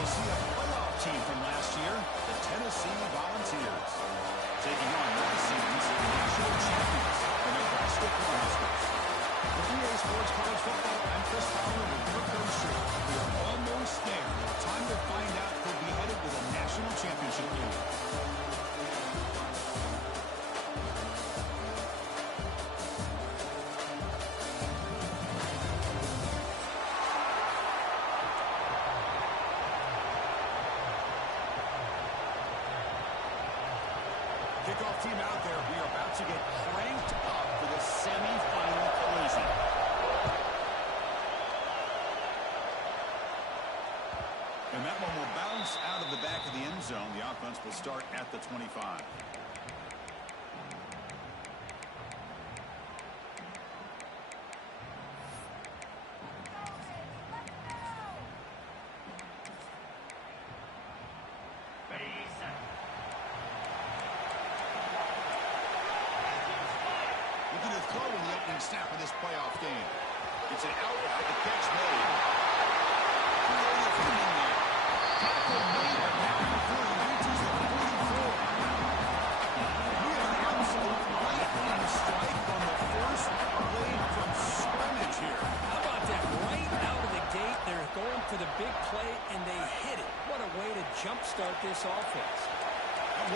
We'll see a playoff team from last year, the Tennessee Volunteers, taking on last season's national champions, the Nebraska Cornhuskers. For EA Sports College Football, I'm Chris Fowler with Kirk Herbstreit. We are almost there. Time to find out who'll be headed to the national championship game. Kickoff team out there. We are about to get cranked up for the semifinal collision. And that one will bounce out of the back of the end zone. The offense will start at the 25. Looking to throw in the opening snap of this playoff game. It's an out route. The catch made. Creative from in there. Tackle made at the 40. Reaches the 44. We have an absolute lightning strike on the first play from scrimmage here. How about that? Right out of the gate, they're going for the big play, and they hit it. What a way to jumpstart this offense.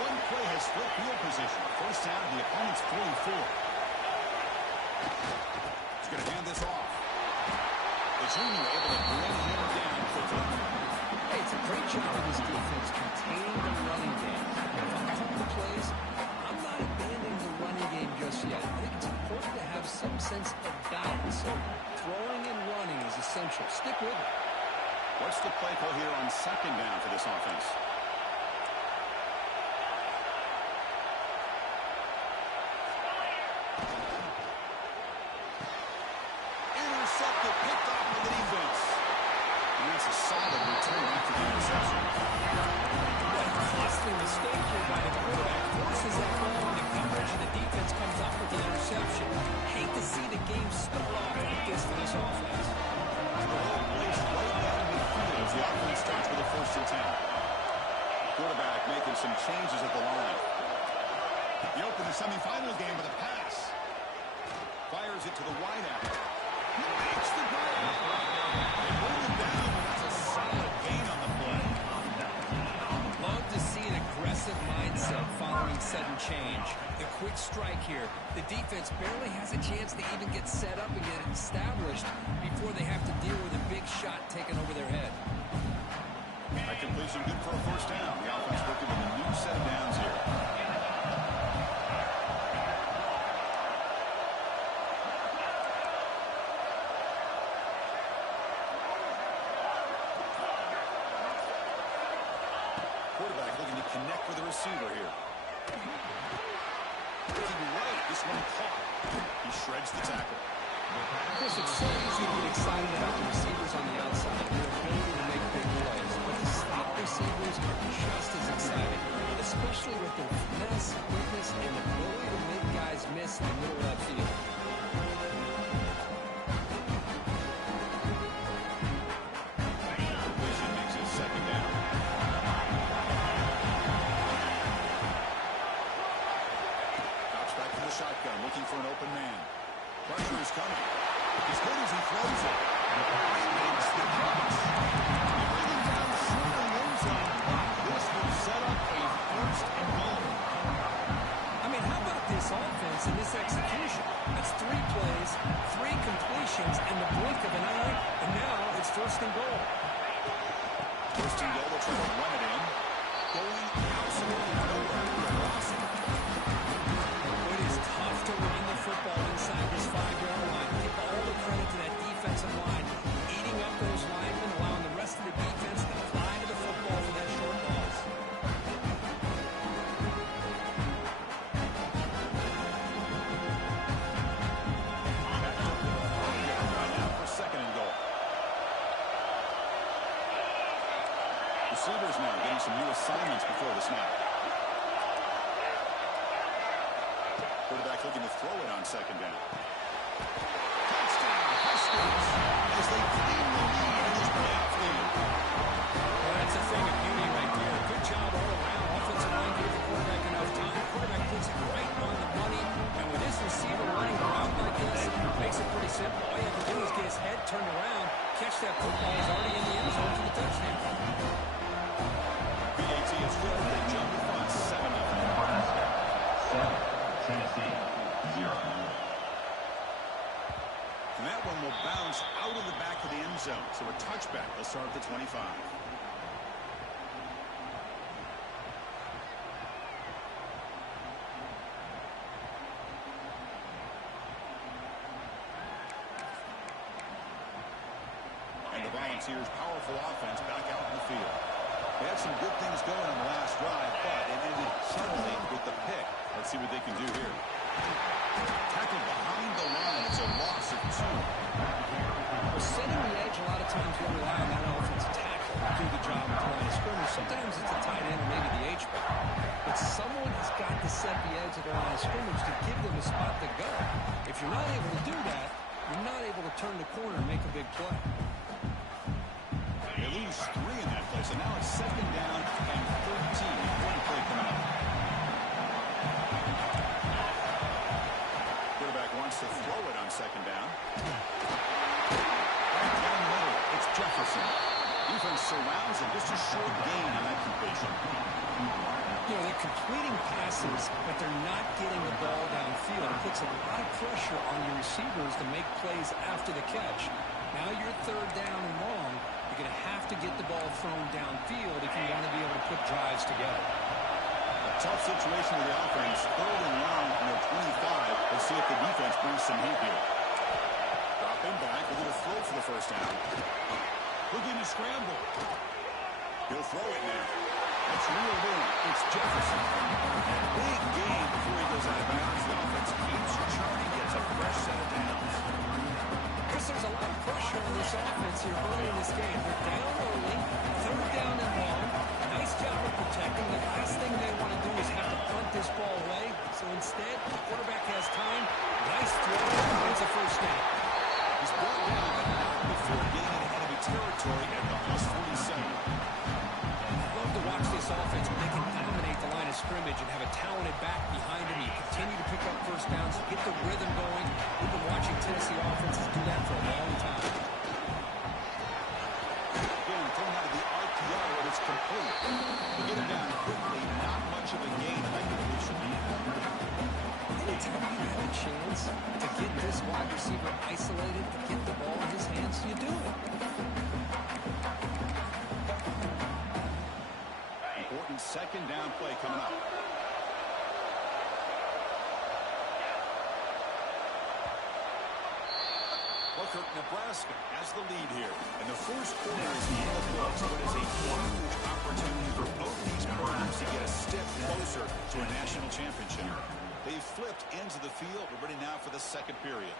One play has split field position. First down to the opponent's 44. He's going to hand this off. The junior able to bring him down quickly. Hey, it's a great job of this defense containing the running game. If I'm calling the plays, I'm not abandoning the running game just yet. I think it's important to have some sense of balance. So throwing and running is essential. Stick with it. What's the play call here on second down for this offense? Intercepted, picked off by the defense. And that's a solid return after the interception. What a costly mistake here by the quarterback. Forces that ball into coverage, and the defense comes up with the interception. Hate to see the game start off like this for this offense. The ball plays right down midfield as the offense starts with a 1st and 10. Quarterback making some changes at the line. He opened the semifinal game with a pass. Fires it to the wideout. He makes the grab. They hold him down, but that's a solid gain on the play. Love to see an aggressive mindset following sudden change. The quick strike here. The defense barely has a chance to even get set up and get established before they have to deal with a big shot taken over their head. That completion good for a 1st down. The offense working with a new set of downs here. Quarterback looking to connect with the receiver here. Looking right, this one caught. He shreds the tackle. Chris, it's so easy to get excited about the receivers on the outside, their ability to make big plays. But the slot receivers are just as exciting, especially with their finesse, quickness, and ability to make guys miss in the middle of that field. Completion makes it 2nd down. Drops back to the shotgun, looking for an open man. Pressure is coming. As good as he throws it. He makes the catch. They bring him down short of the end zone. This will set up a 1st and goal. I mean, how about this offense and this execution? That's 3 plays, 3 completions in the blink of an eye, and now it's 1st and goal. 1st and goal, they'll try to run it in. Going absolutely nowhere with a loss. It is tough to run the football inside this 5-yard line. Give all the credit to that defensive line, eating up those linemen, allowing the rest of the defense to fly to the football for that short loss. Right now for 2nd and goal. Receivers now getting some new assignments before the snap. Quarterback looking to throw it on 2nd down. Touchdown, Huskers, as they claim the lead in this playoff game. Well, that's a start at the 25. And the Volunteers' powerful offense back out in the field. They had some good things going on the last drive, but it ended suddenly with the pick. Let's see what they can do here. Tackled behind the line. It's a loss of 2. Well, setting the edge, a lot of times you rely on that offensive tackle to do the job at the line of scrimmage. Sometimes it's a tight end or maybe the H-back. But someone has got to set the edge of the line of scrimmage to give them a spot to go. If you're not able to do that, you're not able to turn the corner and make a big play. They lose 3 in that play, so now it's 2nd down and 13. One play coming up. Quarterback wants to throw it on 2nd down. Right down the middle, it's Jefferson. Defense surrounds him. Just a short gain on that completion. You know, they're completing passes, but they're not getting the ball downfield. It puts a lot of pressure on your receivers to make plays after the catch. Now you're 3rd down and long. You're going to have to get the ball thrown downfield if you want to be able to put drives together. A tough situation with the offense. 3rd and long on their 25. Let's see if the defense brings some heat here. Drop him back. A little throw for the 1st down. Looking to scramble. He'll throw it now. That's real room. It's Jefferson. Big game before he goes out of bounds. The offense keeps churning. Gets a fresh set of downs. Chris, there's a lot of pressure on this offense here early in this game. They're down early, 3rd down and long. Nice job of protecting. The last thing they want to do is have to punt this ball away. So instead, the quarterback has time. Nice throw. It's a 1st down. He's brought down, but not before gaining enemy territory at the +47. I love to watch this offense when they can dominate the line of scrimmage and have a talented back behind them. You continue to pick up 1st downs, get the rhythm going. We've been watching Tennessee offenses do that for a long time. Again, thrown out of the RPO, and it's complete. They get him down quickly. Not much of a gain on that completion. Anytime you have a chance to get this wide receiver isolated and get the ball in his hands, you do it. Important 2nd down play coming up. Looker, Nebraska has the lead here. And the first quarter is in the books, but it's a huge opportunity for both these programs to get a step closer to a national championship. They've flipped ends of the field. We're ready now for the 2nd period.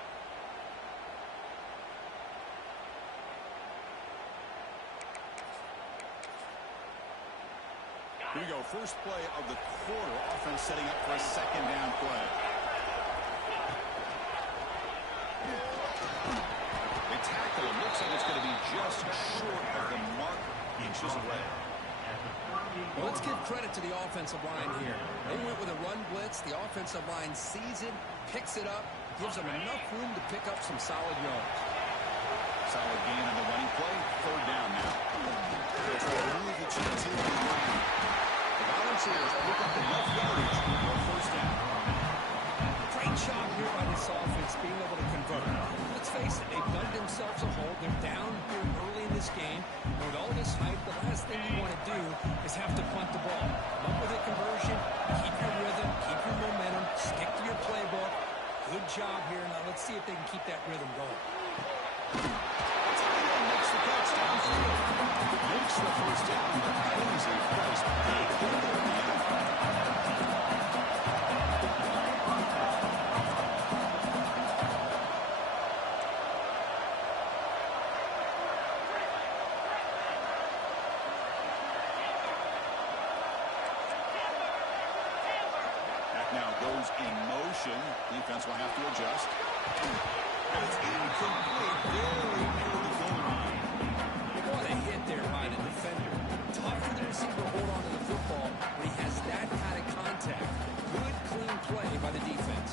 Here we go. First play of the quarter. Offense setting up for a 2nd down play. They tackle him. Looks like it's going to be just short of the mark, inches away. Well, let's give credit to the offensive line here. They went with a run blitz. The offensive line sees it, picks it up, gives them enough room to pick up some solid yards. Solid gain on the running play. 3rd down now. They'll try to move the chains here. The Volunteers pick up enough yardage for a 1st down. Great job here by this offense being able to convert. Let's face it, they've dug themselves a hole. They're down here early in this game. And with all this hype, the last thing you want to do is have to punt the ball. Come up with a conversion, keep your rhythm, keep your momentum, stick to your playbook. Good job here. Now let's see if they can keep that rhythm going. Makes the catch downfield. Makes the 1st down. Easy place. Big hit there at the end. Now goes in motion. Defense will have to adjust. And it's incomplete. Very near the goal line. What a hit there by the defender. Tough for the receiver to hold on to the football when he has that kind of contact. Good, clean play by the defense.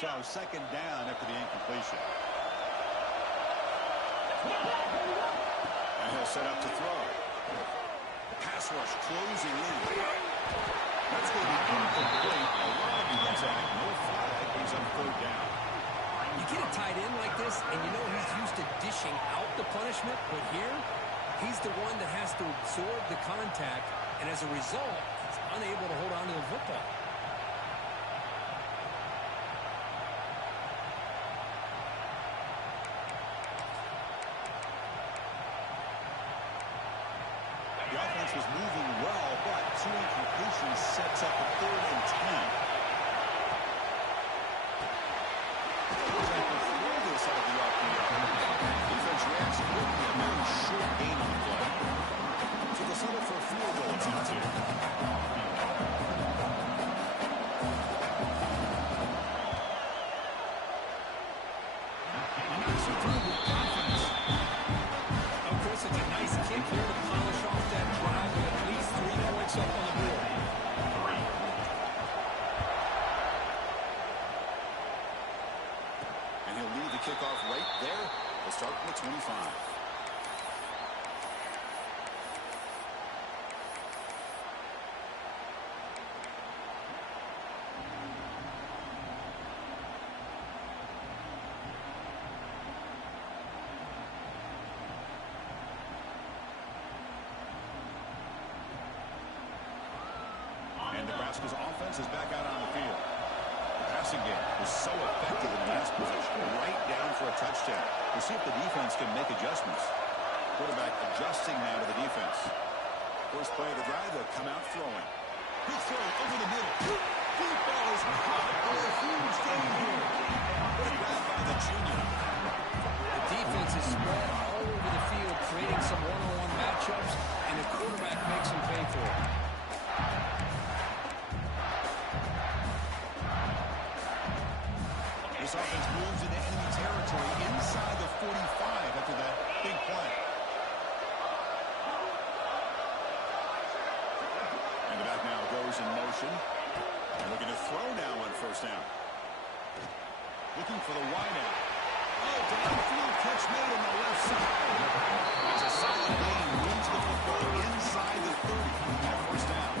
So 2nd down after the incompletion. And he'll set up to throw. Pass rush closing in. That's going to be incomplete. A lot of the attack. No flag. Brings up third down. You get a tight end like this, and you know he's used to dishing out the punishment, but here, he's the one that has to absorb the contact, and as a result, he's unable to hold on to the football. The offense was moving well, but two incompletions sets up a 3rd and 10. Defense reacts quickly. A very short gain on the play. So they'll settle for a field goal attempt here. Knocks it through with confidence. Oh, Chris, it's a nice kick here to polish off that drive with at least 3 points up on the board. And he'll lead the kickoff right there. They'll start from the 25. And Nebraska's offense is back out on the field. The passing game was so effective in the pass position, right down for a touchdown. We'll see if the defense can make adjustments. Quarterback adjusting now to the defense. First play of the drive, they'll come out throwing. He'll throw it over the middle. Deep ball is caught for a huge gain here. What a grab by the junior. The defense is spread all over the field, creating some one-on-one matchups, and the quarterback makes them pay for it. This offense moves into enemy territory inside the 45 after that big play. And the back now goes in motion. And looking to throw now on first down. Looking for the wideout. Oh, downfield catch made on the left side. It's a solid gain. Moves the football inside the 30 at first down.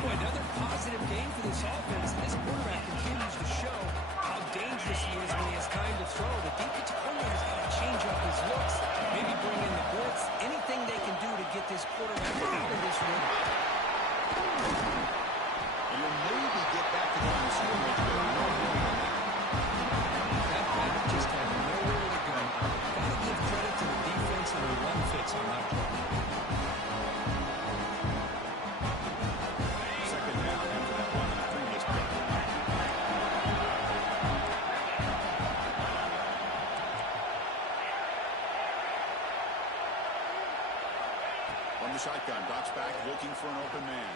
Boy, another positive game for this offense. This quarterback continues to show how dangerous he is when he has time to throw. The defensive coordinator's got to change up his looks, maybe bring in the blitz, anything they can do to get this quarterback out of this rhythm. And you'll maybe get back to the scrimmage, but no way. That back just had nowhere to go. Got to give credit to the defense and the run fits on that play. Second down after that one on the previous play. From the shotgun, Doc's back looking for an open man.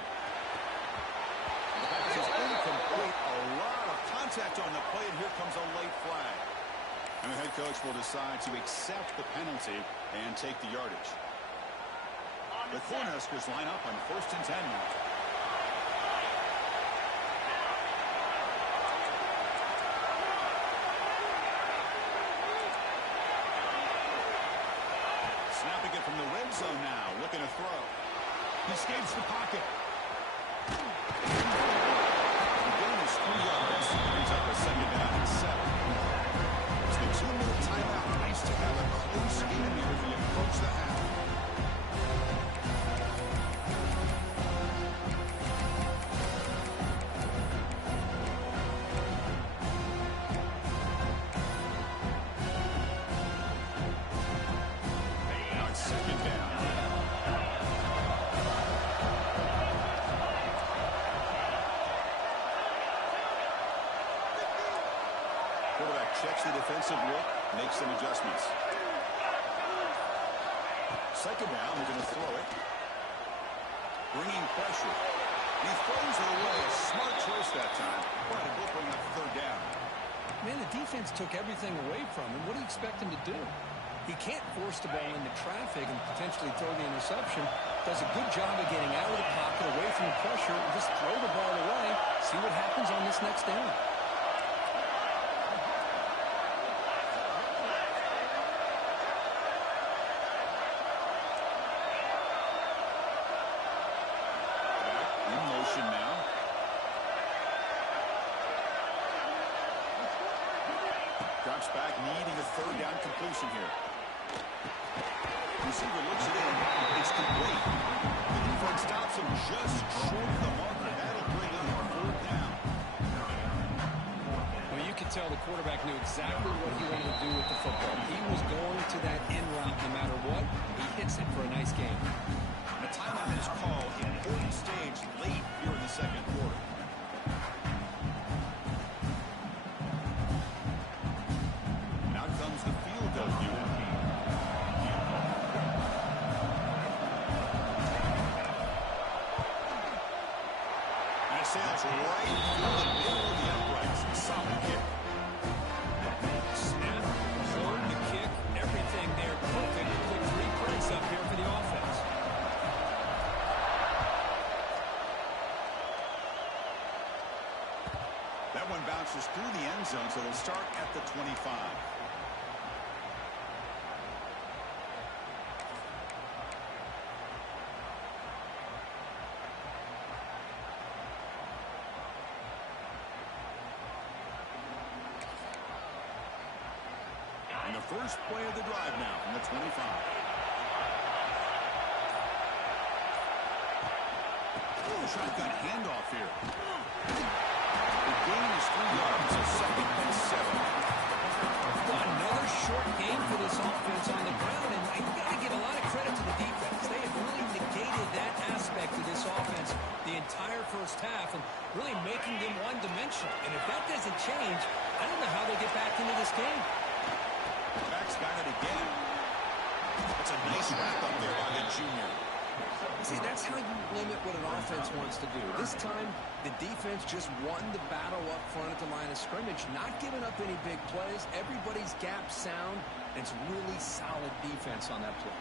The pass is incomplete. A lot of contact on the play, and here comes a late flag. And the head coach will decide to accept the penalty and take the yardage. The Cornhuskers line up on 1st and 10 now. Snapping it from the red zone now, looking to throw. He escapes the pocket. The gain is 3 yards. Brings up a second down and 7. It's the 2-minute timeout. Nice to have a close game here as we approach the half. Now it's second down. Quarterback checks the defensive look, makes some adjustments. Second down, they're going to throw it. Bringing pressure. He throws it away. A smart choice that time. But it will bring up third down. Man, the defense took everything away from him. What do you expect him to do? He can't force the ball into traffic and potentially throw the interception. Does a good job of getting out of the pocket, away from the pressure, and just throw the ball away. See what happens on this next down. steps back, needing a third down completion here. Receiver looks it in. It's complete. The defense stops him just short of the marker. That'll bring up a fourth down. Well, you can tell the quarterback knew exactly what he wanted to do with the football. He was going to that end route no matter what. He hits it for a nice game. A timeout is called. Important stage late here in the second quarter. And out comes the field goal unit. And it sails right through the middle of the uprights. Solid kick. Snap, hold the kick, everything there perfect. Put 3 points up here for the offense. That one bounces through the end zone, so they'll start at the 25. And the first play of the drive now from the 25. Oh, shotgun handoff here. The gain is 3 yards, so second and 7. Another short game for this offense on the ground, and you got to give a lot of credit to the defense. They have really negated that aspect of this offense the entire first half and really making them one-dimensional. And if that doesn't change, I don't know how they'll get back into this game. Back's got it again. It's a nice wrap up there by the junior. See, that's how you limit what an offense wants to do. This time, the defense just won the battle up front at the line of scrimmage, not giving up any big plays. Everybody's gap sound, and it's really solid defense on that play.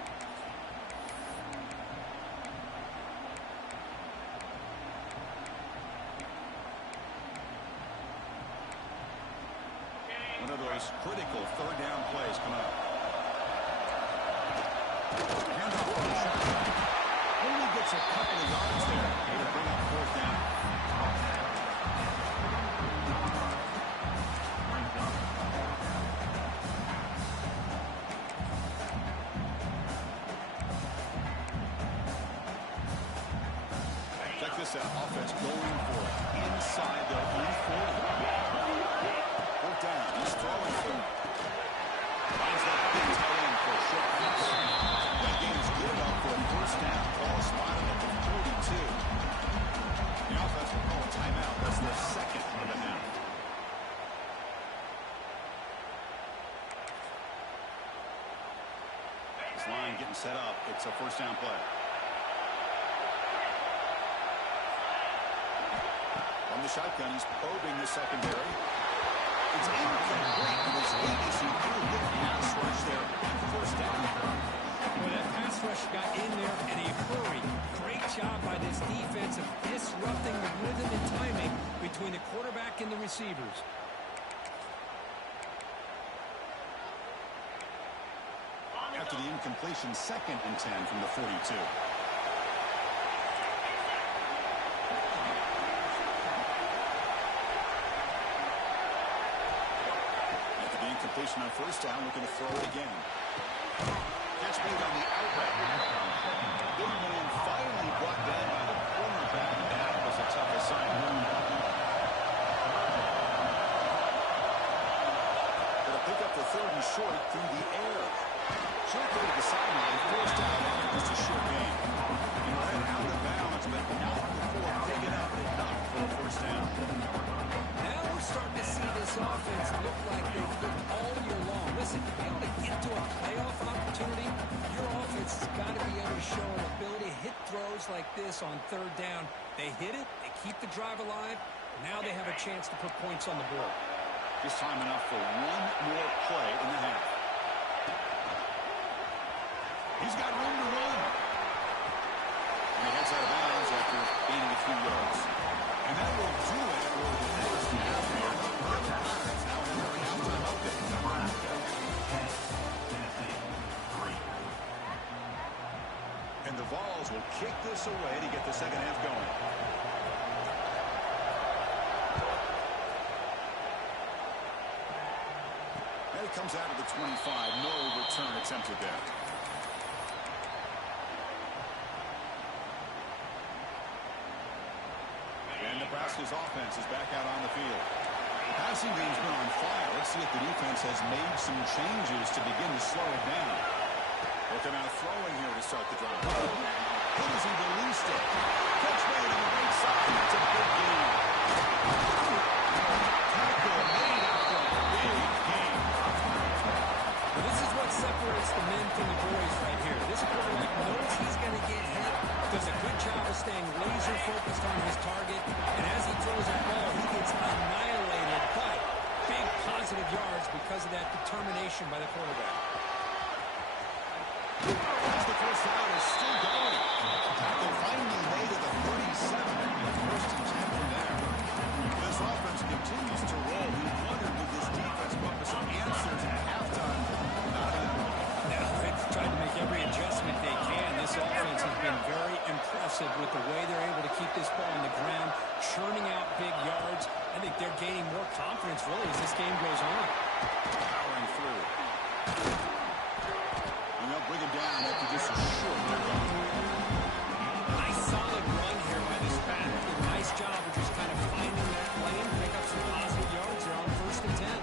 One of those critical third down plays coming up. Handoff on the shotgun. Only gets a couple of yards there to bring up fourth down. Check this out. Offense going for it inside their own 40. Fourth down. He's throwing for it. Finds that big tight end for a short pass. That game is good enough for a first down. Ball spotted at the 42. The offense will call a timeout. That's their second of the half. This line getting set up. It's a first down play. From the shotgun, he's probing the secondary. It's incomplete. It was Legacy through the pass rush there on first down. Well, that pass rush got in there in a hurry. Great job by this defense of disrupting the rhythm and timing between the quarterback and the receivers. After the incompletion, 2nd and 10 from the 42. Completion on first down, looking to throw it again. Catch made on the outlet. Big man finally brought down by the cornerback. That was a tough assignment. Going to pick up the 3rd and short through the air. Short go to the sideline, forced out after just a short game. He ran out of bounds, but out before picking up and enough for a first down. Now we're starting to see this offense look like they've looked all year long. Listen, to be able to get to a playoff opportunity, your offense has got to be able to show an ability to hit throws like this on 3rd down. They hit it, they keep the drive alive, now they have a chance to put points on the board. Just time enough for one more play in the half. He's got room to run. And he heads out of bounds after gaining a few yards. And that will do it for the first half here. Now in the halftime update. And the Vols will kick this away to get the second half going. comes out of the 25. No return attempted there. And Nebraska's offense is back out on the field. The passing game's been on fire. Let's see if the defense has made some changes to begin to slow it down. Looking out throwing here to start the drive. What has he released it? Catch made on the right side. That's a big game. Tackle made after a big game. Well, this is what separates the men from the boys right here. This quarterback knows he's going to get hit, does a good job of staying laser focused on his target, and as he throws that ball, he gets annihilated, but big positive yards because of that determination by the quarterback. As the first down is still going. Tackle finally made at the 37. First and 10 from there. This offense continues to roll. We wondered with this defense come up with some answers at halftime. Not enough. Now, they've tried to make every adjustment they can. This offense has been very impressive with the way they're able to keep this ball on the ground, churning out big yards. I think they're gaining more confidence, really, as this game goes on. Powering through. And they'll bring him down after just a short pickup. Nice solid run here by this back. Did a nice job of just kind of finding that lane, pick up some positive yards there on first and 10.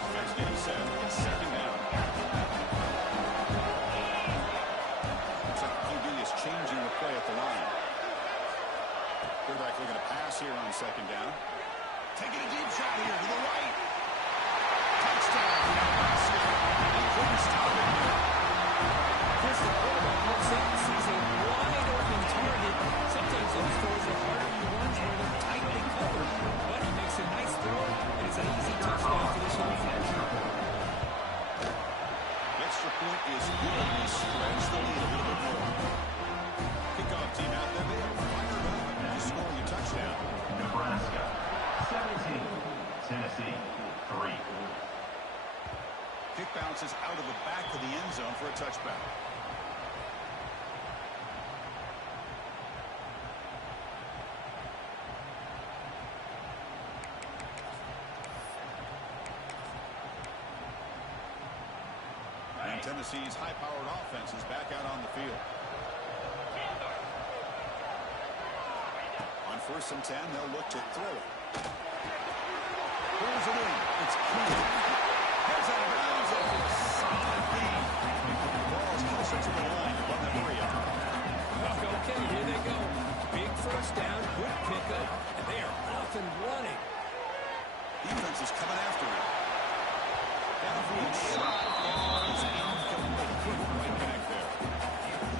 Offense getting set. It's second down. Looks like QB is changing the play at the line. Quarterback looking to pass here on second down. Taking a deep shot here to the right. Touchdown. He couldn't stop it there. Chris, the quarterback looks up and sees a wide open target. Sometimes those throws are harder than ones where they're tightly covered. But he makes a nice throw, and it's an easy touchdown for this offense. The extra point is good. He spreads the lead a little bit more. Kickoff team out there. They are fired up. Just scoring a touchdown. Nebraska 17, Tennessee 3. Kick bounces out of the back of the end zone for a touchback. And Tennessee's high-powered offense is back out on the field. On first and 10, they'll look to throw it. Pulls it in. It's Keenan. Heads out of bounds over a solid lead. The ball is closer to the line. Run that hurry up. Okay, here they go. Big first down, good pickup, and they are off and running. Defense is coming after him. Down for each shot. Is incomplete. Couldn't quite connect there.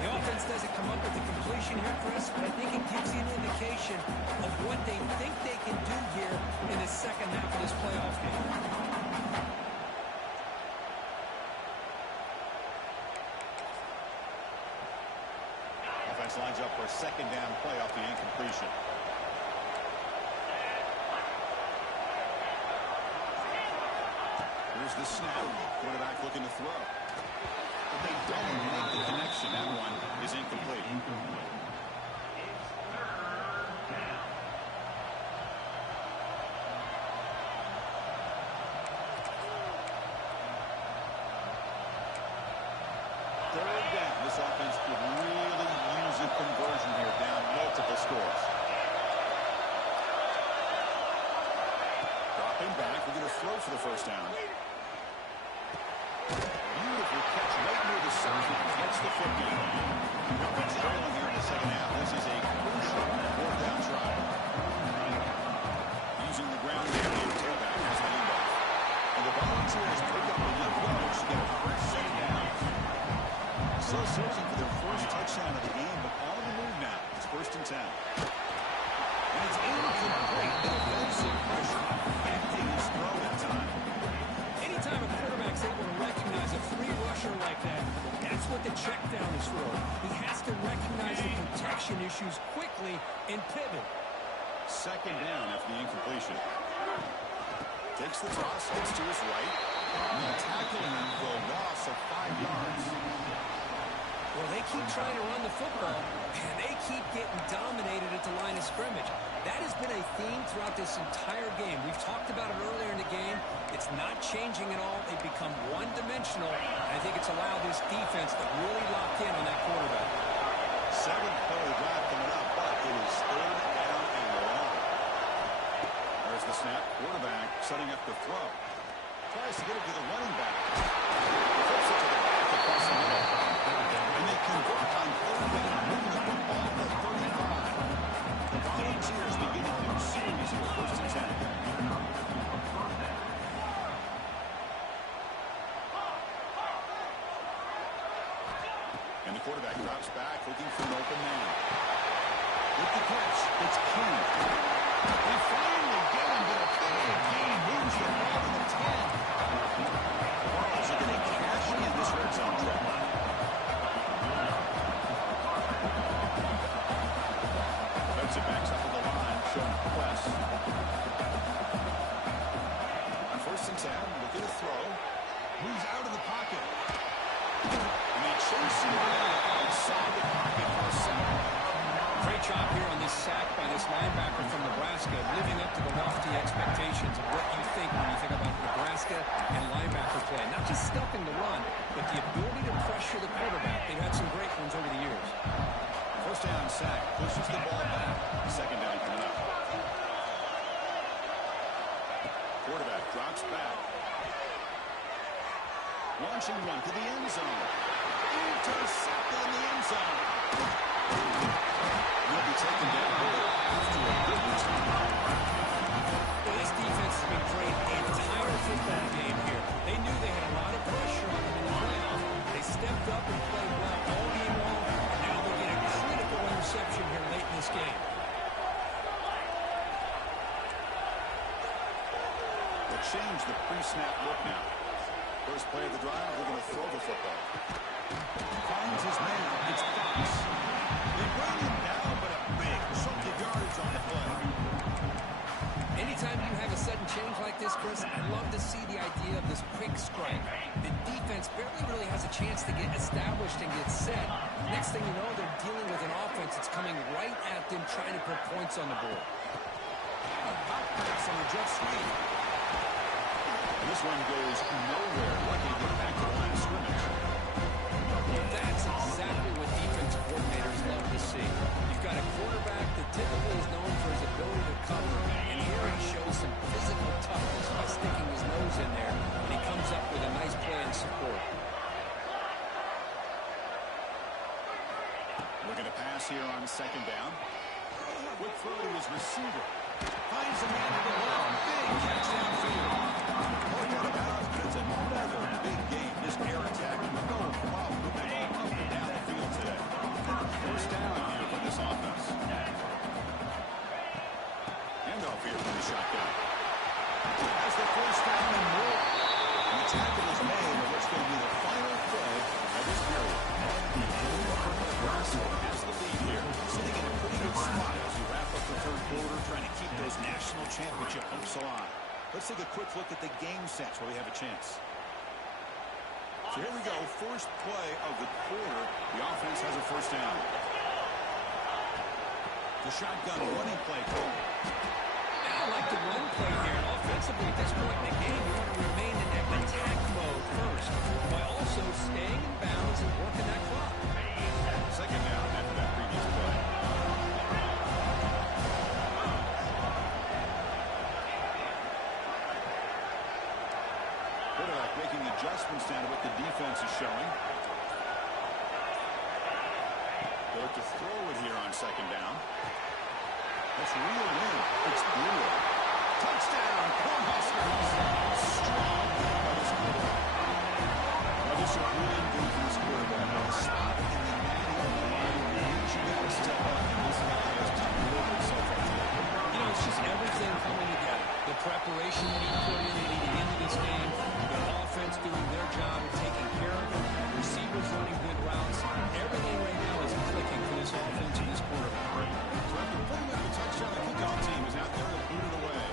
The offense doesn't come up with the completion here, Chris, but I think it gives you an indication of what they think they can do here in the second half of this playoff game. Offense lines up for a second down play off the incompletion. Here's the snap. Quarterback looking to throw. But they don't make the connection. That one is incomplete. Third down. This offense could really use a conversion here, down multiple scores. Dropping back. We're going to throw for the first down. Beautiful catch right near the sideline. Gets the foot down. The offense trailing here in the second half. This is a crucial fourth down try. Using the ground game here, tailback has the handoff. And the Volunteers pick up enough yards to get a first second down. Still searching for their first touchdown of the game, but on the move now. It's first and 10. And it's incomplete. Defensive pressure affecting his throw that time. Anytime a quarterback's able to recognize a free rusher like that, that's what the check down is for. He has to recognize the protection issues quickly and pivot. Second down after the incompletion. Takes the toss, gets to his right. And tackling him for a loss of 5 yards. Well, they keep trying to run the football, and they keep getting dominated at the line of scrimmage. That has been a theme throughout this entire game. We've talked about it earlier in the game. It's not changing at all. They've become one-dimensional. I think it's allowed this defense to really lock in on that quarterback. 7th-play drive coming up, but it is 3rd down and long. There's the snap. Quarterback setting up the throw. Tries to get it to the running back. Flips it to the back across the middle. And they convert on 3rd down, moving the football to 35. The Volunteers begin a new series here, 1st and 10. And the quarterback drops back, looking for an open man. With the catch, it's King. They finally get him, but a big gain moves the ball to the 10. Cardinals are going to cash in this red zone trip. Flips it back up to the line, showing press. On 1st and 10, look at a throw. Moves out of the pocket. And they chase him outside the pocket for a second. Great job here on this sack by this linebacker from Nebraska, living up to the lofty expectations of what you think when you think about Nebraska and linebacker play. Not just stuffing the run, but the ability to pressure the quarterback. They've had some great ones over the years. 1st down sack, pushes the ball back. 2nd down coming up. Quarterback drops back. Launching one to the end zone. Intercepted in the end zone. Will be taken down after a good return. Well, this defense has been great the entire football game here. They knew they had a lot of pressure on them in the playoffs. They stepped up and played well all game long, and now they get a critical interception here late in this game. They'll change the pre-snap look now. First play of the drive, they're going to throw the football. Finds his man. It's Fox. They bring him down, but a big chunk of yardage on the play. Anytime you have a sudden change like this, Chris, I love to see the idea of this quick strike. The defense barely really has a chance to get established and get set. Next thing you know, they're dealing with an offense that's coming right at them, trying to put points on the board. A pop pass on the jet sweep. And this one goes nowhere. Lucky to get back to the line of scrimmage. That's exactly what defensive coordinators love to see. You've got a quarterback that typically is known for his ability to cover, and here he shows some physical toughness by sticking his nose in there, and he comes up with a nice play and support. Looking to pass here on 2nd down. Quick throw to his receiver. Finds a man to the left. Big catch downfield. Worked out of bounds, but it's another big gain. This air attack, no problem with the ball up and down the field today. 1st down here for this offense. Handoff here from the shotgun. Has the 1st down and more. And the tackle is made of what's going to be the final play of this period. Nebraska has the lead here, sitting in a pretty good spot as we wrap up the 3rd quarter, trying to keep those national championship hopes alive. Let's take a quick look at the game sets where we have a chance. So here we go, first play of the quarter. The offense has a 1st down. The shotgun running play. I like the run play here. Offensively, at this point in the game, you want to remain in that attack mode first, while also staying in bounds and working that clock. 2nd down after that previous play. Quarterback making adjustments down to what the defense is showing. They look to throw it here on 2nd down. That's reeled in. It's Brewer. Touchdown, Cornhuskers. Strong by this quarterback. Now this is really good for this quarterback. Now the spot in the natty on the line means you got to step up, and this guy has delivered so far today. You know, it's just everything coming together. The preparation that he put in leading into this game, the offense doing their job of taking care of it, receivers running good routes. Everything right now is clicking for this offense and this quarterback. So after putting up the touchdown, the kickoff team is out there to boot it away.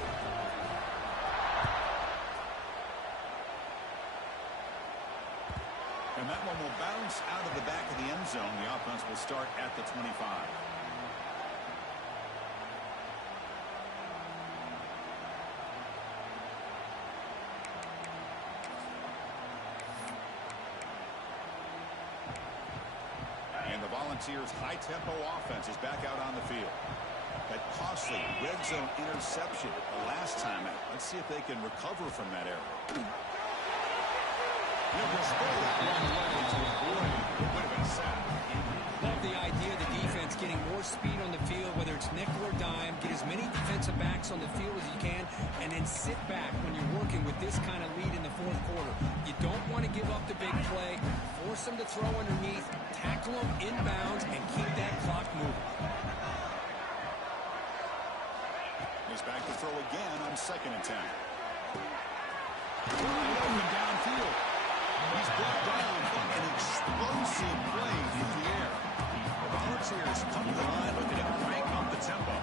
And that one will bounce out of the back of the end zone. The offense will start at the 25. And the Volunteers' high-tempo offense is back out on the field. That costly red zone interception the last time out. Let's see if they can recover from that error. Love the idea of the defense getting more speed on the field, whether it's nickel or dime. Get as many defensive backs on the field as you can, and then sit back when you're working with this kind of lead in the fourth quarter. You don't want to give up the big play. Force them to throw underneath, tackle them inbounds, and keep that clock moving. He's back to throw again on 2nd and 10. Open downfield. He's brought down from an explosive play through the air. The Volunteers come to the line looking to crank up the tempo.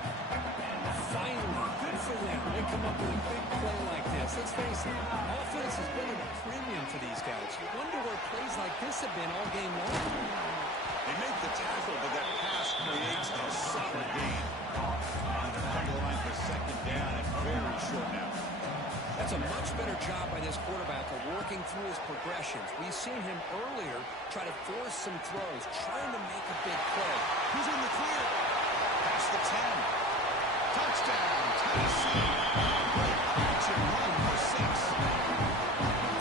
Finally, good for them. They come up with a big play like this. Let's face it, offense has been at a premium for these guys. You wonder where plays like this have been all game long. They make the tackle, but that pass creates a solid gain. And they're on the line for 2nd down and very short now. That's a much better job by this quarterback of working through his progressions. We've seen him earlier try to force some throws, trying to make a big play. He's in the clear. Past the 10. Touchdown, Tennessee. Great catch and run for 6.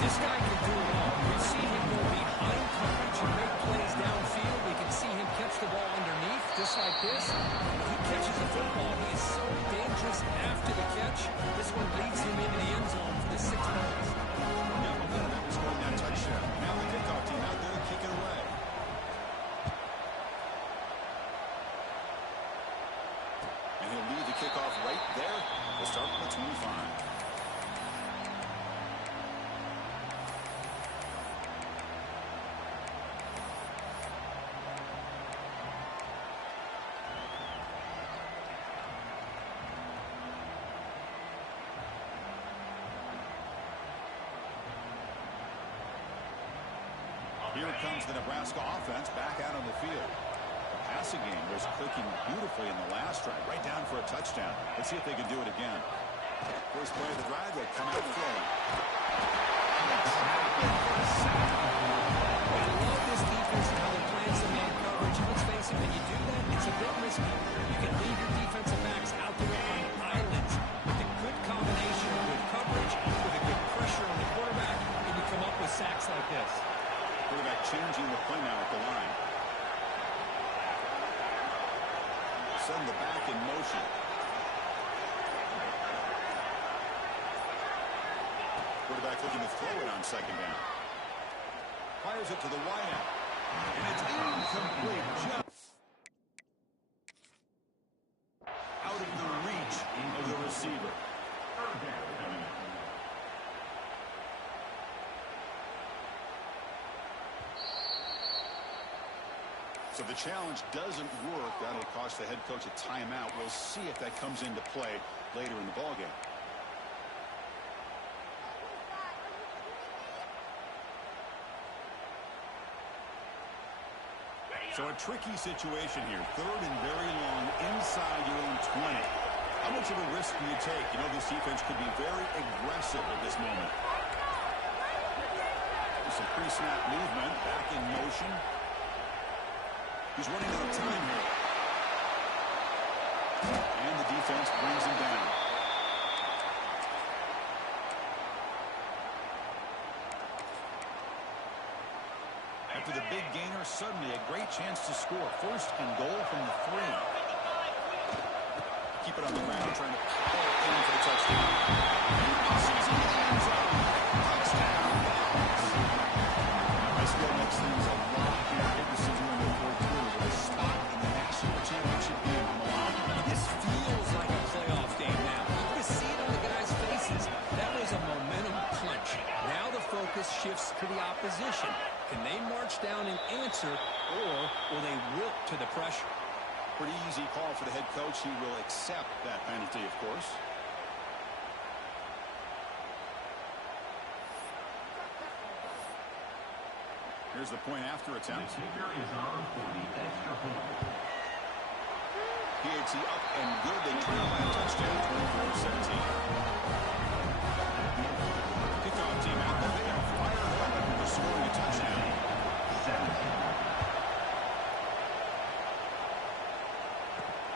This guy can do it all. We've seen him go behind coverage and make plays downfield. We can see him catch the ball underneath, just like this. When he catches the football, he is so dangerous after the catch. This one leads him into the end zone for the 6 points. Now momentum is scoring that touchdown. Now the kickoff team out there to kick it away. And he'll lead the kickoff right there. We'll start with the 25. Here comes the Nebraska offense back out on the field. The passing game was clicking beautifully in the last drive, right down for a touchdown. Let's see if they can do it again. First play of the drive, they'll come out throwing. I love this defense and how they're playing some man coverage. Let's face it, when you do that, it's a bit risky. You can leave your defensive backs out there on islands with a good combination of good coverage, with a good pressure on the quarterback, and you come up with sacks like this. Quarterback changing the play now at the line. Send the back in motion. Quarterback looking to throw it on 2nd down. Fires it to the wideout. And it's incomplete. Just out of the reach of the receiver. So the challenge doesn't work. That'll cost the head coach a timeout. We'll see if that comes into play later in the ballgame. So a tricky situation here. 3rd and very long inside your own 20. How much of a risk do you take? You know, this defense could be very aggressive at this moment. Some pre-snap movement, back in motion. He's running out of time here. And the defense brings him down. After the big gainer, suddenly a great chance to score. 1st and goal from the 3. Keep it on the ground, trying to power in for the touchdown. Passes in the end zone. Touchdown. This still makes things a lot here. This is number 14 with a spot in the national championship game on the line. This feels like a playoff game now. You can see it on the guys' faces. That was a momentum punch. Now the focus shifts to the opposition. Can they march down and answer, or will they wilt to the pressure? Pretty easy call for the head coach. He will accept that penalty, of course. Here's the point after The attempt. kicker is on for the extra point. PAT up and good. They trail by a touchdown, 24-17. Kickoff team out there. They are fired up for scoring a touchdown. 17.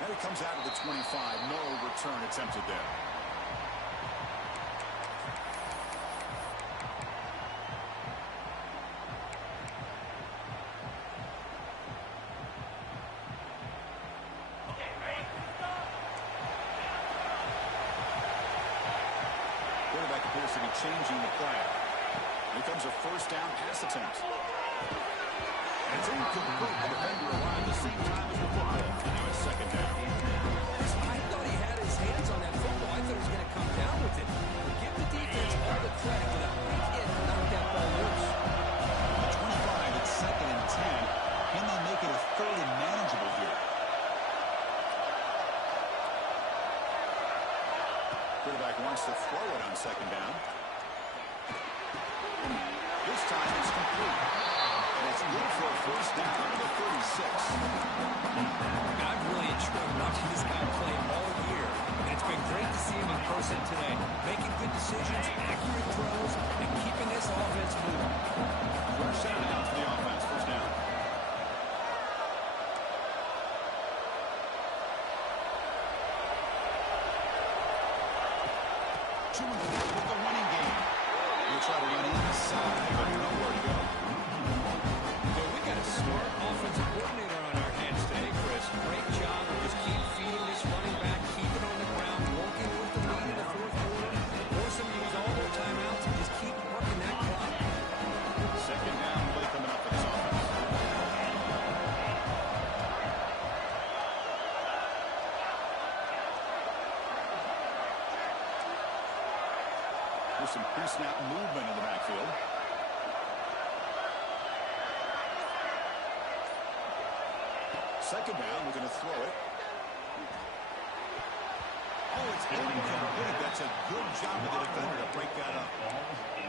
And it comes out of the 25. No return attempted there. Quarterback appears to be changing the play. Here comes a first down pass attempt. It's incomplete. The defender arrived the same time as the football. And now it's second down. I thought he had his hands on that football. I thought he was going to come down with it. But give the defense all the credit for that big hit to knock that ball loose. The 25, it's second and 10. Can they make it a third and manageable here? Quarterback wants to throw it on second down. This time it's complete. And it's good for a first down to the 36. I've really enjoyed watching this guy play all year. And it's been great to see him in person today. Making good decisions, accurate throws, and keeping this offense moving. First down now for the offense. First down. Chewing the net with the running game. He'll try to run inside, but nowhere to go. So we got a smart offensive coordinator on our hands today, Chris. Great job of just keep feeding this running back, keep it on the ground, working with the lead in the fourth quarter. Force them to use all their timeouts and just keep working that clock. Second down really coming up for this offense. There's some pre-snap movement in the backfield. Second down, we're going to throw it. Oh, it's incomplete. That's a good job of the defender to break that up.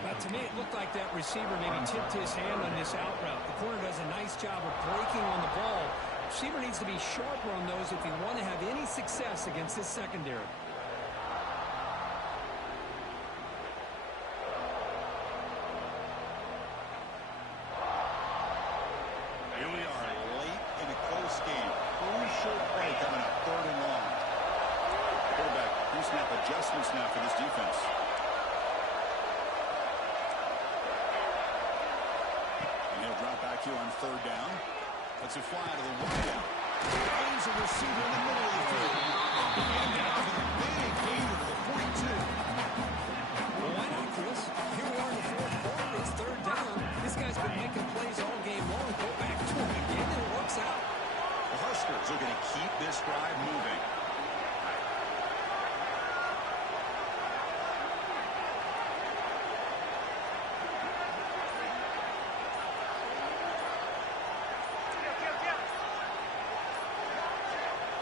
Now, to me, it looked like that receiver maybe tipped his hand on this out route. The corner does a nice job of breaking on the ball. Receiver needs to be sharper on those if you want to have any success against this secondary. Here we are, late in a close game. Crucial play coming up, third and long. Quarterback, pre-snap adjustments now for this defense. And he'll drop back here on third down. Let's it fly to the wideout. Finds a receiver in the middle of the field. And down to the big gainer to the 42. Well, why not, Chris? Here we are in the fourth quarter. It's third down. This guy's been making plays all game long. Go back to him again, and it works out. The Huskers are going to keep this drive moving.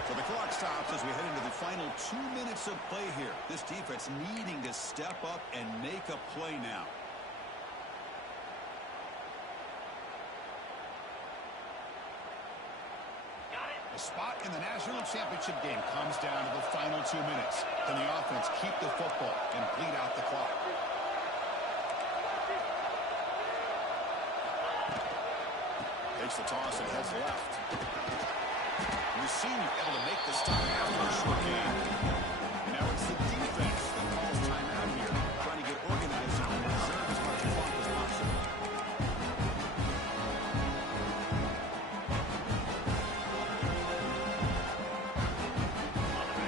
So the clock stops as we head into the final 2 minutes of play here. This defense needing to step up and make a play now. The spot in the national championship game comes down to the final 2 minutes. Can the offense keep the football and bleed out the clock? Takes the toss and heads left. Senior able to make the stop after a short game. And now it's the defense that calls timeout here, trying to get organized and preserve as much clock as possible.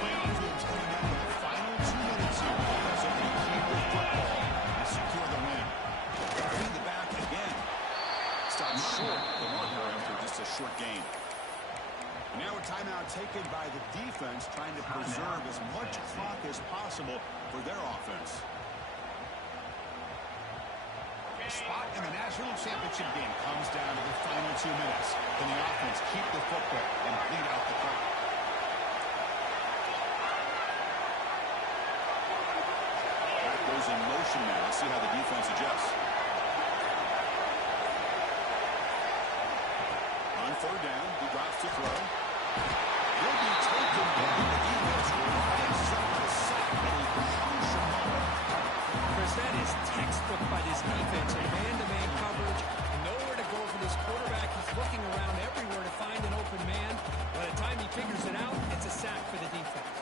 Playoff teams coming down to the final 2 minutes here. So they can keep the football and secure the win. Guarding the back again. Stops short the marker after just a short game. Now a timeout taken by the defense, trying to preserve as much clock as possible for their offense. The spot in the national championship game comes down to the final 2 minutes. Can the offense keep the football and bleed out the clock? That goes in motion now. Let's see how the defense adjusts. third down. He drops to throw. He'll be taken down. The defense lines up a sack at a crucial moment. Chris, that is textbook by this defense. Man-to-man coverage. Nowhere to go for this quarterback. He's looking around everywhere to find an open man. By the time he figures it out, it's a sack for the defense.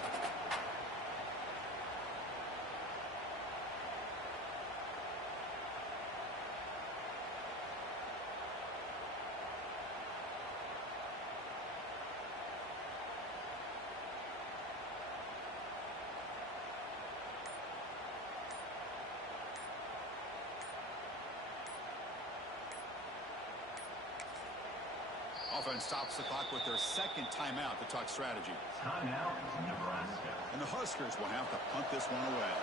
Offense stops the clock with their second timeout to talk strategy. Timeout, Nebraska. And the Huskers will have to punt this one away.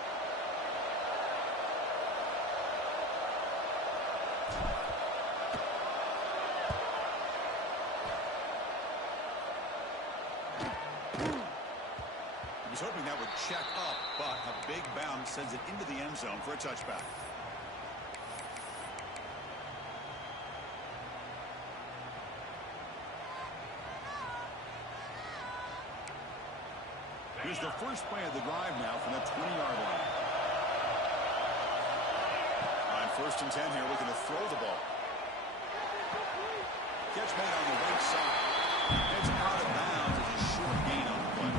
He was hoping that would check up, but a big bounce sends it into the end zone for a touchback. Here's the first play of the drive now from the 20-yard line. On 1st and 10 here, looking to throw the ball. Catch made on the right side. It's out of bounds. It's a short gain on the play.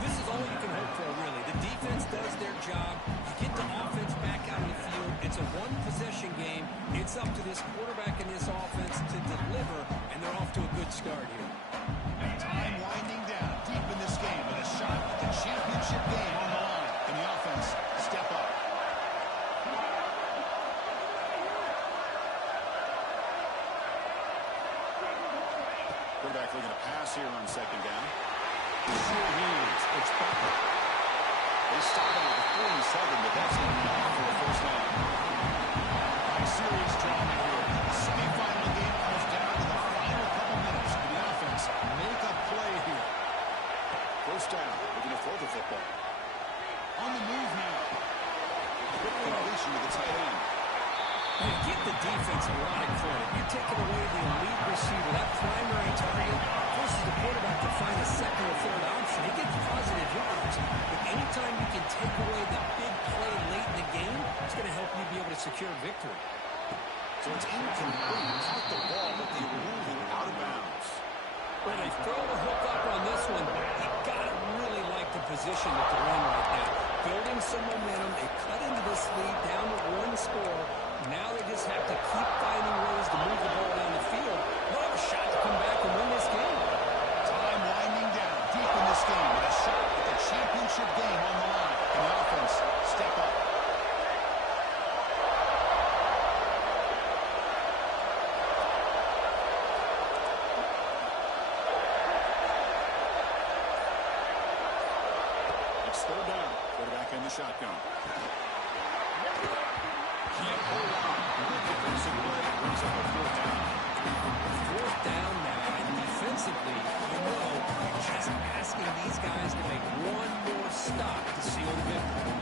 This is all you can hope for, really. The defense does their job. You get the offense back out on the field. It's a one-possession game. It's up to this quarterback and this offense to deliver, and they're off to a good start here. Time winding down deep in this game with a shot at the championship game on the line. And the offense step up. Quarterback looking to pass here on 2nd down. Sure hands. It's Butler. They stop it at the 47, but that's enough for a first down. Serious drama here. The semi-final game comes down to the final couple minutes. And the offense make a play here. First down. Looking to throw the football. On the move now. Quick completion to the tight end. You give the defense a lot of credit. You're taking away the elite receiver, that primary target, forces the quarterback to find a second or third option. He gets positive yards. But anytime you can take away the big play late in the game, it's going to help you be able to secure victory. So it's incomplete. Caught the ball, but they ruled it out of bounds. When they throw the hook up on this one, you got to really like the position that they're in right now. Building some momentum. They cut into this lead down to 1 score. Now they just have to keep finding ways to move the ball down the field. They'll have a shot to come back and win this game. Time winding down deep in this game with a shot at the championship game on the line. And the offense step up. It's 3rd down. Quarterback in the shotgun. Can't hold on. Good defensive play. Brings up a 4th down. 4th down now, and defensively, you're just asking these guys to make one more stop to seal the victory.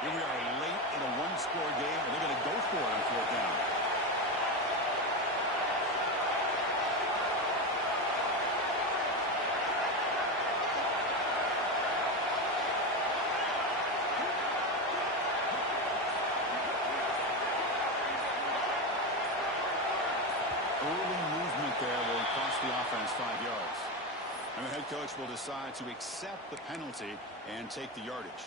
Here we are late in a 1-score game, and they're going to go for it on 4th down. Early movement there will cost the offense 5 yards. And the head coach will decide to accept the penalty and take the yardage.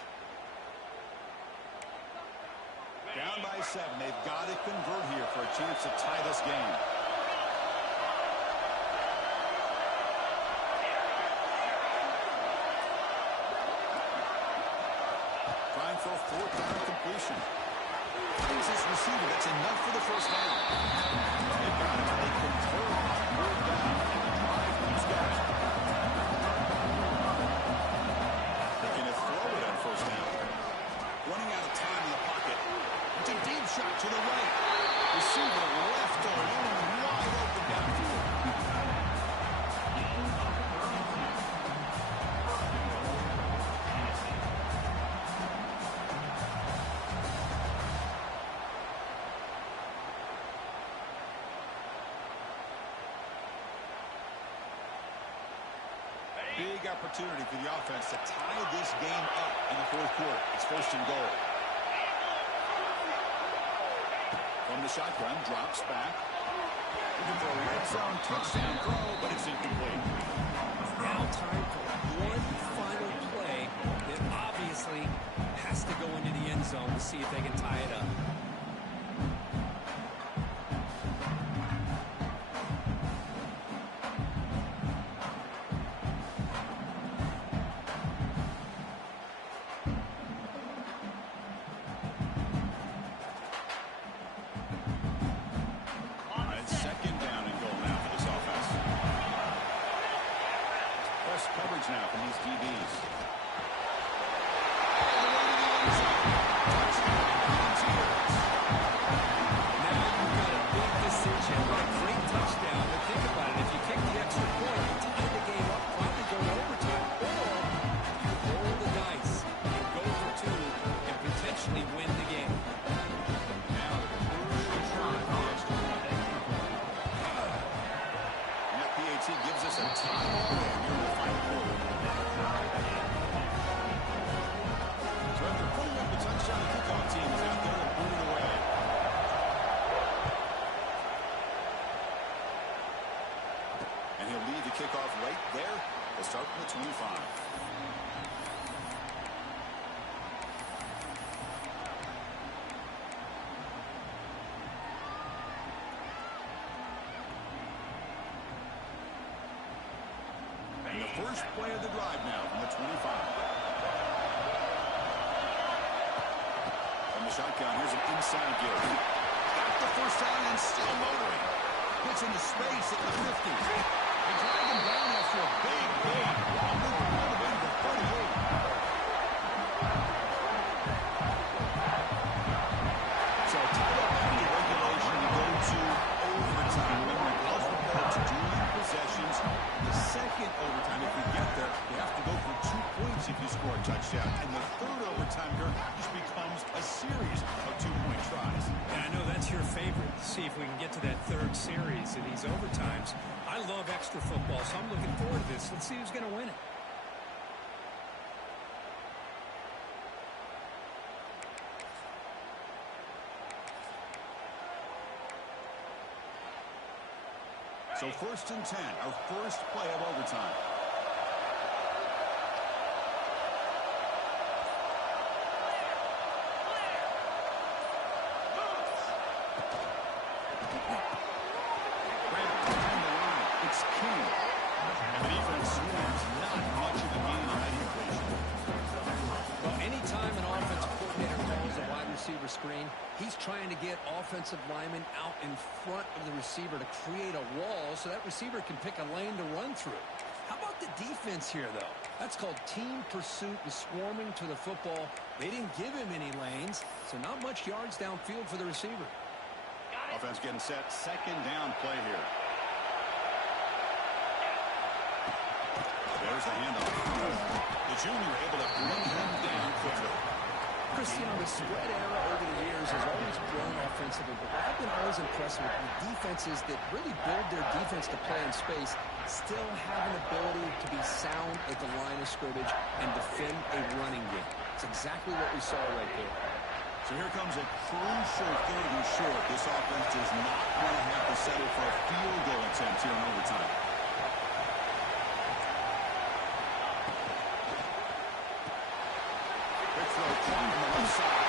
Down by 7. They've got to convert here for a chance to tie this game. Trying for a 4th down completion. Finds his receiver. That's enough for the first down. They've got it. They convert on 4th down. And the drive keeps going. Looking to throw it on 1st down. Running out of time in the pocket. It's a deep shot to the right. Receiver left alone, wide open downfield. opportunity for the offense to tie this game up in the fourth quarter. It's first and goal. From the shotgun, drops back. Looking for a red zone touchdown throw, but it's incomplete. Now time for one final play that obviously has to go into the end zone to see if they can tie it up. Coverage now from these DBs. Now you've got a big decision. What a great touchdown. But think about it. If you kick the extra point, you tie the game up, probably go to overtime. Or you roll the dice and go for two and potentially win the game. Now the crucial try for the extra point. And that PAT gives us a tie ball game here in the final quarter. So after putting up the touchdown, the kickoff team is out there to put it away. And he'll lead the kickoff right there. They'll start from the 25. And the first play of the drive now from the 25. From the shotgun, here's an inside give. Got the first down and still motoring. Gets into space at the 50. They drag him down after a big gain. And move him all the way to the 38. So tied up after regulation, we go to overtime. Remember, it calls for points during possessions. The second overtime, if we get there, you have to go for 2 points if you score a touchdown. And the third overtime here just becomes a series of 2-point tries. And I know that's your favorite. See if we can get to that third series of these overtimes. I love extra football, so I'm looking forward to this. Let's see who's going to win it. So first and 10, our first play of overtime. Right behind the line, it's King. And the defense swarms not much of a gain in that equation. Well, anytime an offensive coordinator calls a wide receiver screen, he's trying to get offensive linemen out in front of the receiver to create a wall so that receiver can pick a lane to run through. How about the defense here, though? That's called team pursuit and swarming to the football. They didn't give him any lanes, so not much yards downfield for the receiver. Offense getting set, second down play here. There's the handoff. The junior able to bring him down quickly. Chris, you know, the spread era over the years has always grown offensively, but what I've been always impressed with the defenses that really build their defense to play in space still have an ability to be sound at the line of scrimmage and defend a running game. It's exactly what we saw right there. So here comes a crucial third and short. This offense does not want to have to settle for a field goal attempt here in overtime. Quick throw, Klein on the left side.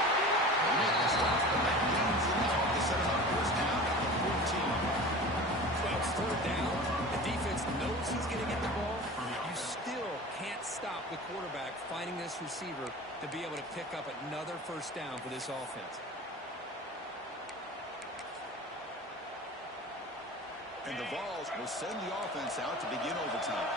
Make the stop, but that means enough to set him up first down at the 14. Well, it's third down. The defense knows he's going to get the ball. You still can't stop the quarterback finding this receiver to be able to pick up another first down for this offense. And the Vols will send the offense out to begin overtime.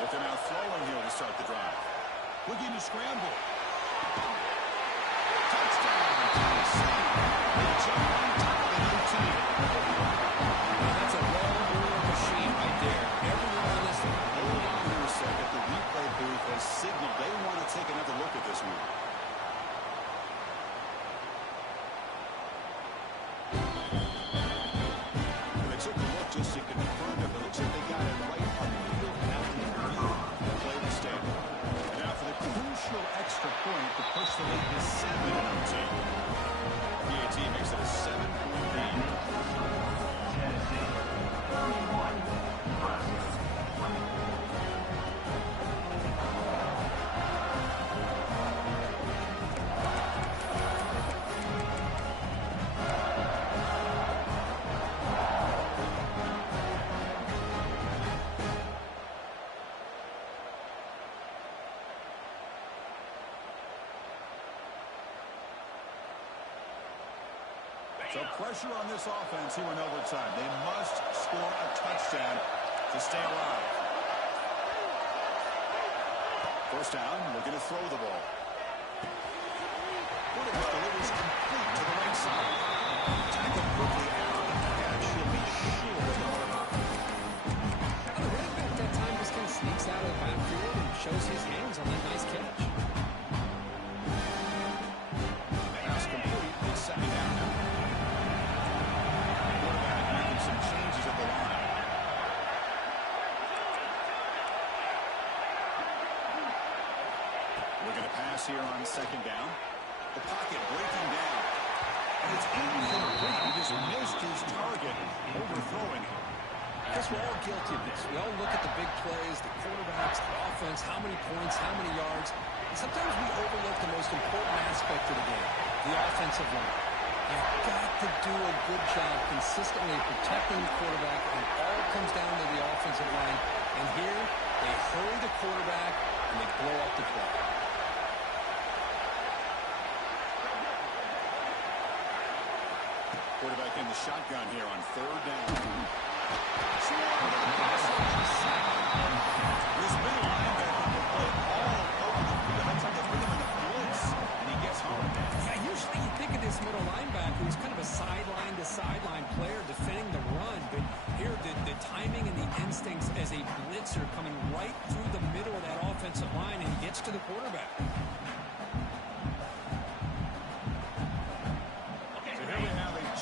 But they're now throwing here to start the drive. Looking to scramble. Touchdown, Tennessee. They jump on top of the new team. That's a well-oiled machine right there. Everyone on this one. Hold on here a second. The replay booth has signaled they want to take another look at this one. So pressure on this offense here in overtime. They must score a touchdown to stay alive. First down, looking to throw the ball. Quarterback delivers complete to the right side. Tackle quickly out, and the catch should be sure to hurt. And the running back that time just kind of sneaks out of the backfield and shows his hands on that nice catch. Pass complete. It's second down now. Quarterback making some changes at the line. Looking to pass here on second down. The pocket breaking down. And it's incomplete. He just missed his target, overthrowing it. I guess we're all guilty of this. We all look at the big plays, the quarterbacks, the offense, how many points, how many yards. And sometimes we overlook the most important aspect of the game, the offensive line. You've got to do a good job consistently protecting the quarterback, and it all comes down to the offensive line. And here, they hurry the quarterback, and they blow up the play. Quarterback in the shotgun here on third down. This middle linebacker can play all over the field. That's like they put him in a blitz, and he gets home. Yeah, usually you think of this middle linebacker who's kind of a sideline-to-sideline player defending the run, but here the timing and the instincts as a blitzer coming right through the middle of that offensive line, and he gets to the quarterback.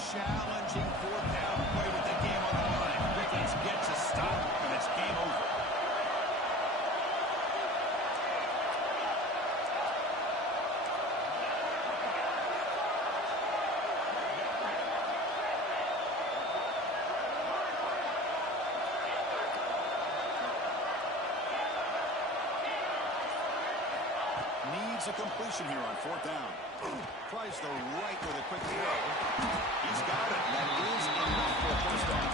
Challenging fourth down play with the game on the line. Pickens gets a stop, and it's game over. Needs a completion here on fourth down. Tries the right with a quick throw. He's got it. That is enough for a first down.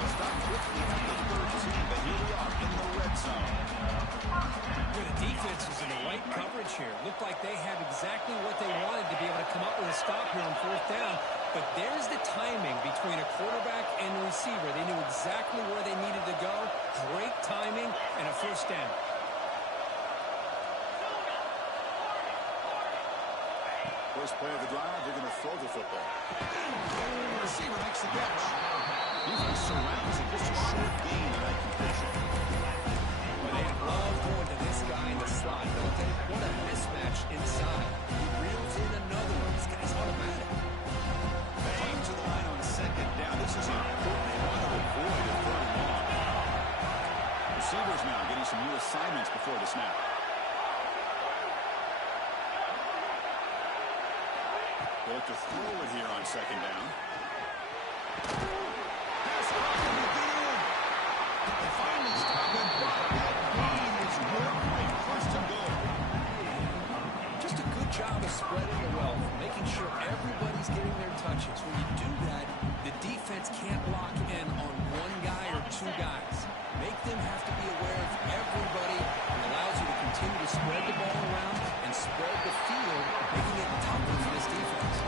It's not quickly at the 13, but here we are in the red zone. Yeah, the defense was in the right coverage here. Looked like they had exactly what they wanted to be able to come up with a stop here on fourth down. But there's the timing between a quarterback and the receiver. They knew exactly where they needed to go. Great timing and a first down. First play of the drive, they're going to throw the football. The receiver makes the catch. Defense surrounds it. Just a short gain on that completion. Well, they love going to this guy in the slot, don't they? What a mismatch inside. He reels in another one. This guy's automatic. Bang to the line on second down. This is important. They want to avoid a third and long. Receivers now getting some new assignments before the snap. They look to throw it here on second down. Pass off and they get in. They finally stop and block. That gain is good. First and goal. Just a good job of spreading the wealth, making sure everybody's getting their touches. When you do that, the defense can't lock in on one guy or two guys. Make them have to be aware of everybody, and allows you to continue to spread the ball around and spread the field, making it tougher for this defense.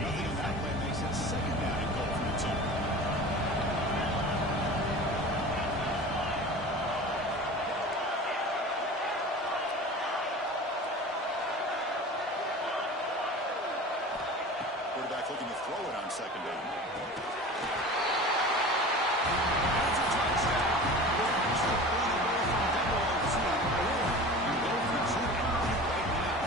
Nothing in that play makes it second down and goal from the team. Quarterback looking to throw it on second down. That's a touchdown. We're extra point away from double OT. You go for two right now.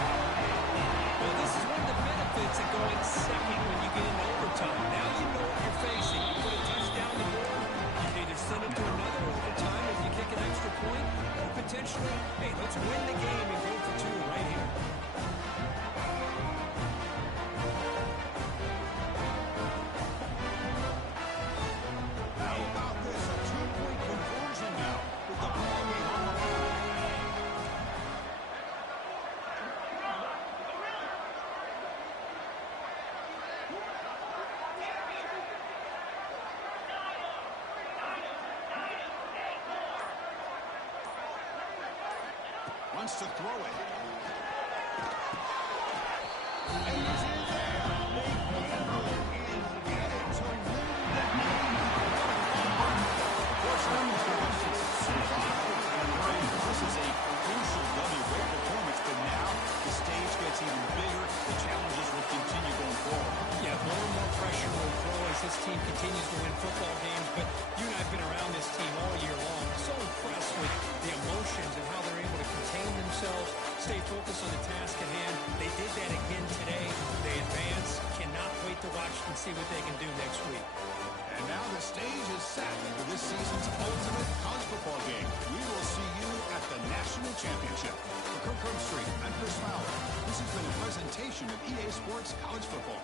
Well, this is one of the benefits of going second when you get into overtime. Now you know what you're facing. You put a touchdown on the board, you can either send it to another overtime if you kick an extra point, or potentially, hey, let's win the game and go for two right here. How about this? A two-point conversion now with the ball behind the line. Wants to throw it. And he's in there. They gamble and get it to win the game. First down survive. This is a crucial W-weight performance, but now the stage gets even bigger. The challenges will continue going forward. Yeah, more and more pressure will grow as this team continues to win football games, but you and I have been around this team all year long. So impressed with the emotions and how they're able to contain themselves, stay focused on the task at hand. They did that again today. They advance. Cannot wait to watch and see what they can do next week. And now the stage is set for this season's ultimate college football game. We will see you at the National Championship. For Kirk Herbstreit, I'm Chris Fowler. This has been a presentation of EA Sports College Football.